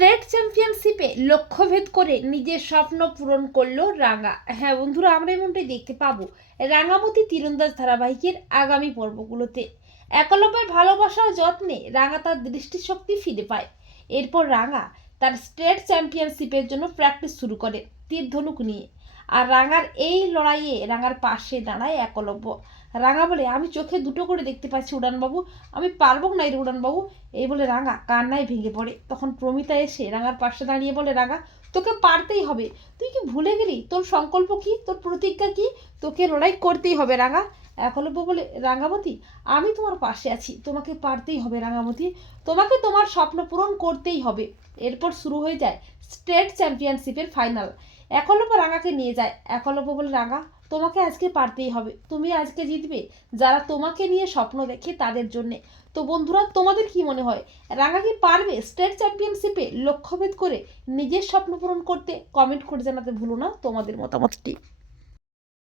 State চ্যাম্পিয়নশিপে লক্ষ্যভেদ করে নিজের স্বপ্ন পূরণ করল রাঙা। হ্যাঁ বন্ধুরা, আমরা এমনটাই দেখতে পাবো রাঙামতি তীরন্দাজ ধারাবাহিকের আগামী পর্বগুলোতে। একলব্যের ভালোবাসা ও যত্নে রাঙা তার দৃষ্টিশক্তি ফিরে পায়। এরপর রাঙা তার স্টেট চ্যাম্পিয়নশিপের জন্য প্র্যাকটিস শুরু করে তীর ধনুক নিয়ে। আর রাঙার এই লড়াইয়ে রাঙার পাশে দাঁড়ায় একলব্য। রাঙা বলে, আমি চোখে দুটো করে দেখতে পাচ্ছি উড়ানবাবু। আমি পারব না রে উড়ানবাবু? এই বলে রাঙা কান্নায় ভেঙে পড়ে। তখন প্রমিতা এসে রাঙার পাশে দাঁড়িয়ে বলে, রাঙা, তোকে পারতেই হবে। তুই কি ভুলে গেলি? তোর সংকল্প কি? তোর প্রতিজ্ঞা কি? তোকে লড়াই করতেই হবে, রাঙা। একলব্য বলে, রাঙামতি, আমি তোমার পাশে আছি। তোমাকে পারতেই হবে, রাঙামতি। তোমাকে তোমার স্বপ্ন পূরণ করতেই হবে। এরপর শুরু হয়ে যায় স্টেট চ্যাম্পিয়নশিপের ফাইনাল। একলব্য রাঙাকে নিয়ে যায়। একলব্য বলে, রাঙা তোমাকে আজকে পারতেই হবে। তুমি আজকে জিতবে। যারা তোমাকে নিয়ে স্বপ্ন দেখে তাদের জন্যে। তো বন্ধুরা, তোমাদের কি মনে হয়? রাঙা কি পারবে স্টেট চ্যাম্পিয়নশিপে লক্ষ্যভেদ করে নিজের স্বপ্ন পূরণ করতে? কমেন্ট করে জানাতে ভুলো না তোমাদের মতামতটি।